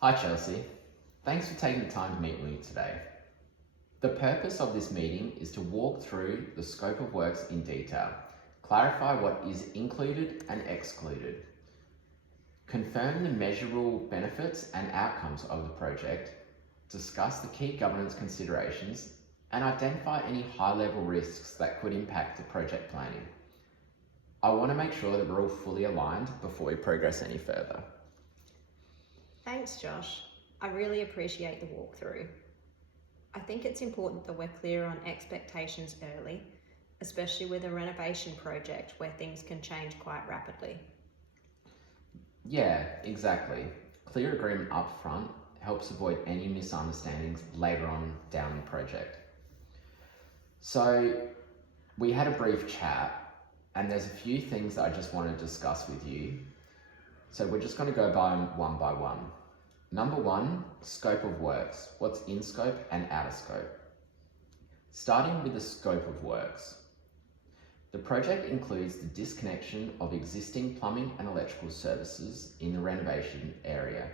Hi Chelsea, thanks for taking the time to meet with me today. The purpose of this meeting is to walk through the scope of works in detail, clarify what is included and excluded, confirm the measurable benefits and outcomes of the project, discuss the key governance considerations, and identify any high-level risks that could impact the project planning. I want to make sure that we're all fully aligned before we progress any further. Thanks, Josh. I really appreciate the walkthrough. I think it's important that we're clear on expectations early, especially with a renovation project where things can change quite rapidly. Yeah, exactly. Clear agreement up front helps avoid any misunderstandings later on down the project. So we had a brief chat and there's a few things that I just want to discuss with you. So we're just going to go by them one by one. Number one, scope of works. What's in scope and out of scope? Starting with the scope of works. The project includes the disconnection of existing plumbing and electrical services in the renovation area,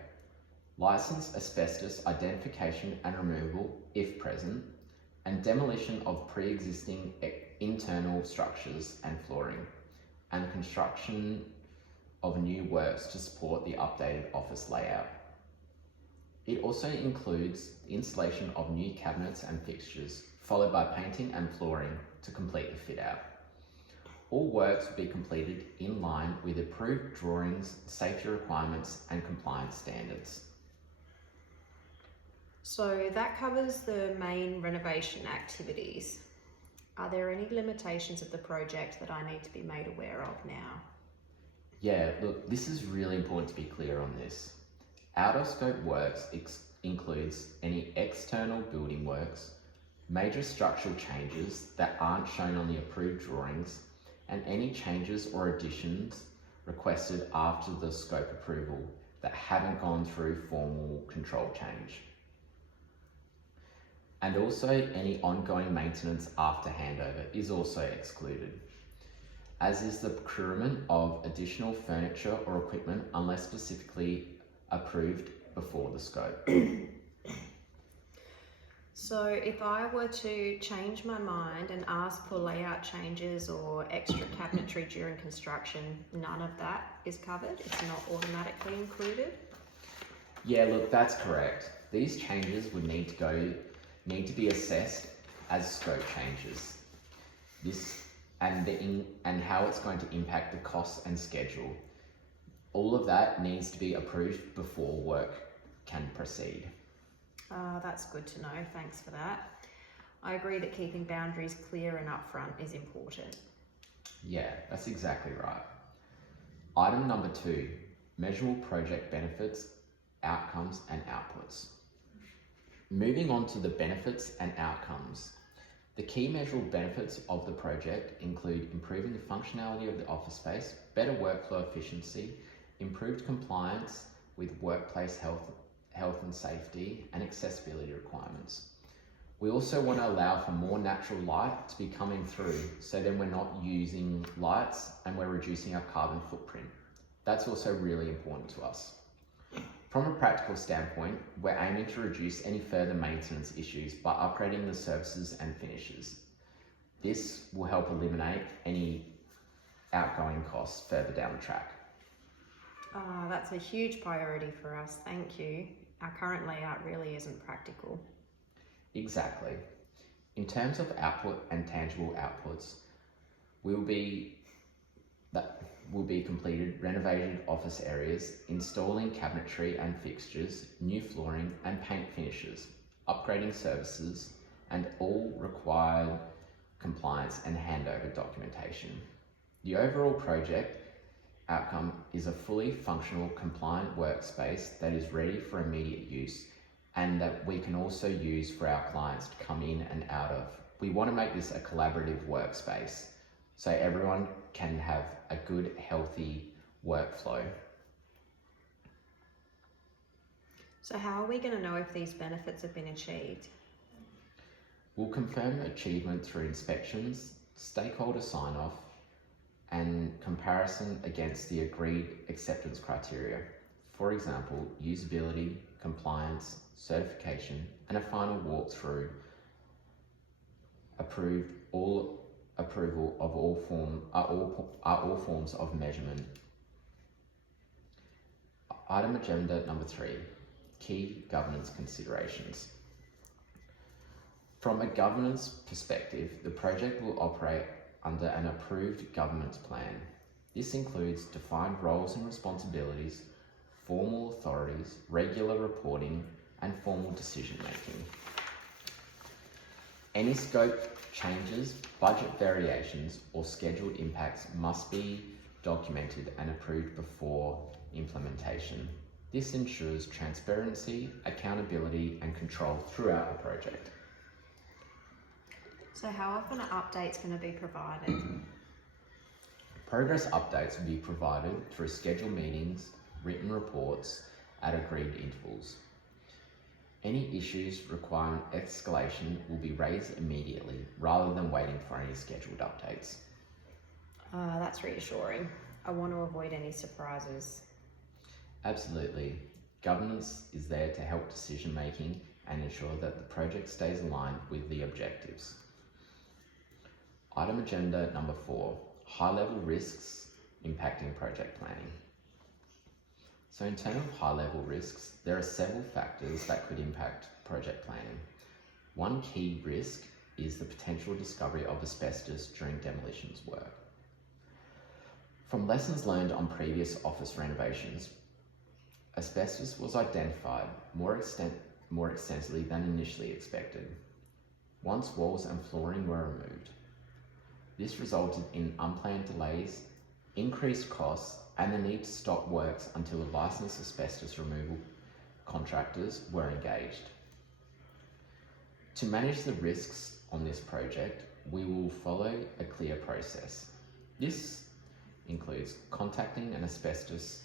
licensed asbestos identification and removal if present, and demolition of pre-existing internal structures and flooring, and construction of new works to support the updated office layout. It also includes the installation of new cabinets and fixtures, followed by painting and flooring to complete the fit out. All works will be completed in line with approved drawings, safety requirements and compliance standards. So that covers the main renovation activities. Are there any limitations of the project that I need to be made aware of now? Yeah, look, this is really important to be clear on this. Out of scope works includes any external building works, major structural changes that aren't shown on the approved drawings, and any changes or additions requested after the scope approval that haven't gone through formal control change. And also any ongoing maintenance after handover is also excluded, as is the procurement of additional furniture or equipment unless specifically approved before the scope. So if I were to change my mind and ask for layout changes or extra cabinetry during construction, none of that is covered? It's not automatically included? Yeah, look, that's correct. These changes would need to be assessed as scope changes. And how it's going to impact the costs and schedule. All of that needs to be approved before work can proceed. That's good to know, thanks for that. I agree that keeping boundaries clear and upfront is important. Yeah, that's exactly right. Item number 2, measurable project benefits, outcomes and outputs. Moving on to the benefits and outcomes. The key measurable benefits of the project include improving the functionality of the office space, better workflow efficiency, improved compliance with workplace health and safety, and accessibility requirements. We also want to allow for more natural light to be coming through, so then we're not using lights and we're reducing our carbon footprint. That's also really important to us. From a practical standpoint, we're aiming to reduce any further maintenance issues by upgrading the services and finishes. This will help eliminate any outgoing costs further down the track. That's a huge priority for us, thank you. Our current layout really isn't practical. Exactly. In terms of output and tangible outputs, will be completed renovated office areas, installing cabinetry and fixtures, new flooring and paint finishes, upgrading services, and all required compliance and handover documentation. The overall project outcome is a fully functional, compliant workspace that is ready for immediate use and that we can also use for our clients to come in and out of. We want to make this a collaborative workspace so everyone can have a good, healthy workflow. So how are we going to know if these benefits have been achieved? We'll confirm achievement through inspections, stakeholder sign-off, and comparison against the agreed acceptance criteria. For example, usability, compliance, certification, and a final walkthrough approval of all forms of measurement. Item agenda number 3, key governance considerations. From a governance perspective, the project will operate under an approved governance plan. This includes defined roles and responsibilities, formal authorities, regular reporting, and formal decision making. Any scope changes, budget variations, or scheduled impacts must be documented and approved before implementation. This ensures transparency, accountability, and control throughout the project. So how often are updates going to be provided? Progress updates will be provided through scheduled meetings, written reports at agreed intervals. Any issues requiring escalation will be raised immediately rather than waiting for any scheduled updates. That's reassuring. I want to avoid any surprises. Absolutely. Governance is there to help decision making and ensure that the project stays aligned with the objectives. Item agenda number 4, high-level risks impacting project planning. So in terms of high-level risks, there are several factors that could impact project planning. One key risk is the potential discovery of asbestos during demolitions work. From lessons learned on previous office renovations, asbestos was identified more extensively than initially expected, once walls and flooring were removed. This resulted in unplanned delays, increased costs, and the need to stop works until the licensed asbestos removal contractors were engaged. To manage the risks on this project, we will follow a clear process. This includes conducting an asbestos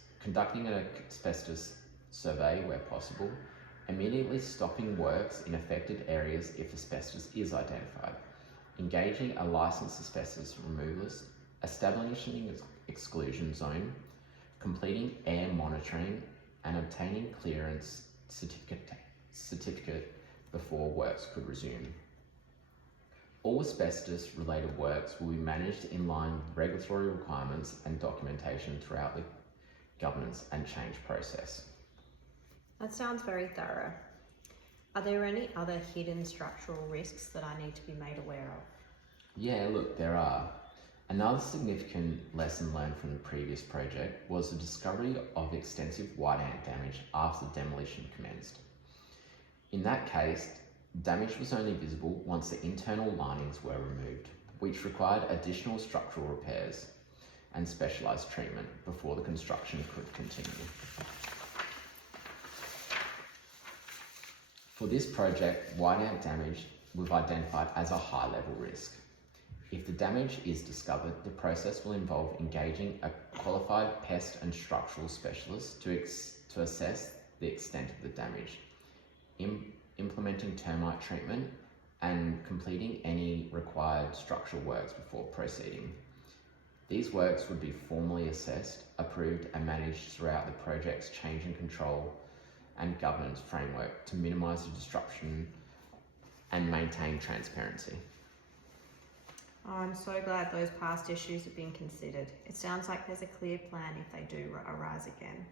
survey where possible, immediately stopping works in affected areas if asbestos is identified, engaging a licensed asbestos removalist, establishing an exclusion zone, completing air monitoring, and obtaining clearance certificate before works could resume. All asbestos related works will be managed in line with regulatory requirements and documentation throughout the governance and change process. That sounds very thorough. Are there any other hidden structural risks that I need to be made aware of? Yeah, look, there are. Another significant lesson learned from the previous project was the discovery of extensive white ant damage after demolition commenced. In that case, damage was only visible once the internal linings were removed, which required additional structural repairs and specialised treatment before the construction could continue. For this project, white ant damage we've identified as a high-level risk. If the damage is discovered, the process will involve engaging a qualified pest and structural specialist to assess the extent of the damage, implementing termite treatment, and completing any required structural works before proceeding. These works would be formally assessed, approved, and managed throughout the project's change and control and governance framework to minimise the disruption and maintain transparency. I'm so glad those past issues have been considered. It sounds like there's a clear plan if they do arise again.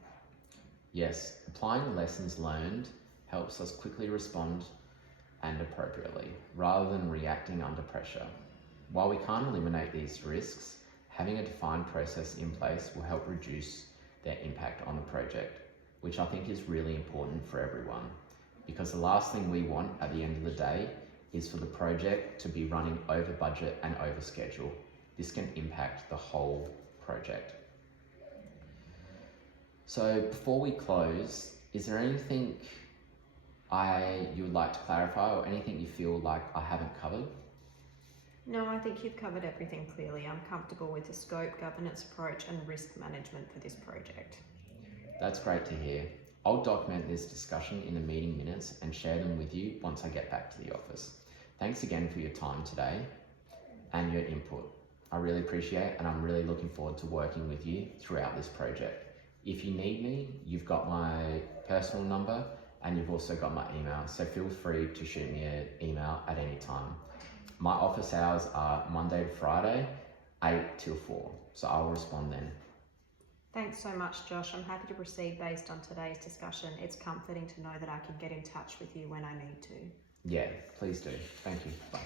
Yes, applying lessons learned helps us quickly respond and appropriately, rather than reacting under pressure. While we can't eliminate these risks, having a defined process in place will help reduce their impact on the project, which I think is really important for everyone, because the last thing we want at the end of the day is for the project to be running over budget and over schedule. This can impact the whole project. So before we close, is there anything you would like to clarify, or anything you feel like I haven't covered? No, I think you've covered everything clearly. I'm comfortable with the scope, governance approach, and risk management for this project. That's great to hear. I'll document this discussion in the meeting minutes and share them with you once I get back to the office. Thanks again for your time today and your input. I really appreciate it, and I'm really looking forward to working with you throughout this project. If you need me, you've got my personal number and you've also got my email. So feel free to shoot me an email at any time. My office hours are Monday to Friday, 8 till 4. So I'll respond then. Thanks so much, Josh. I'm happy to proceed based on today's discussion. It's comforting to know that I can get in touch with you when I need to. Yeah, please do. Thank you. Bye.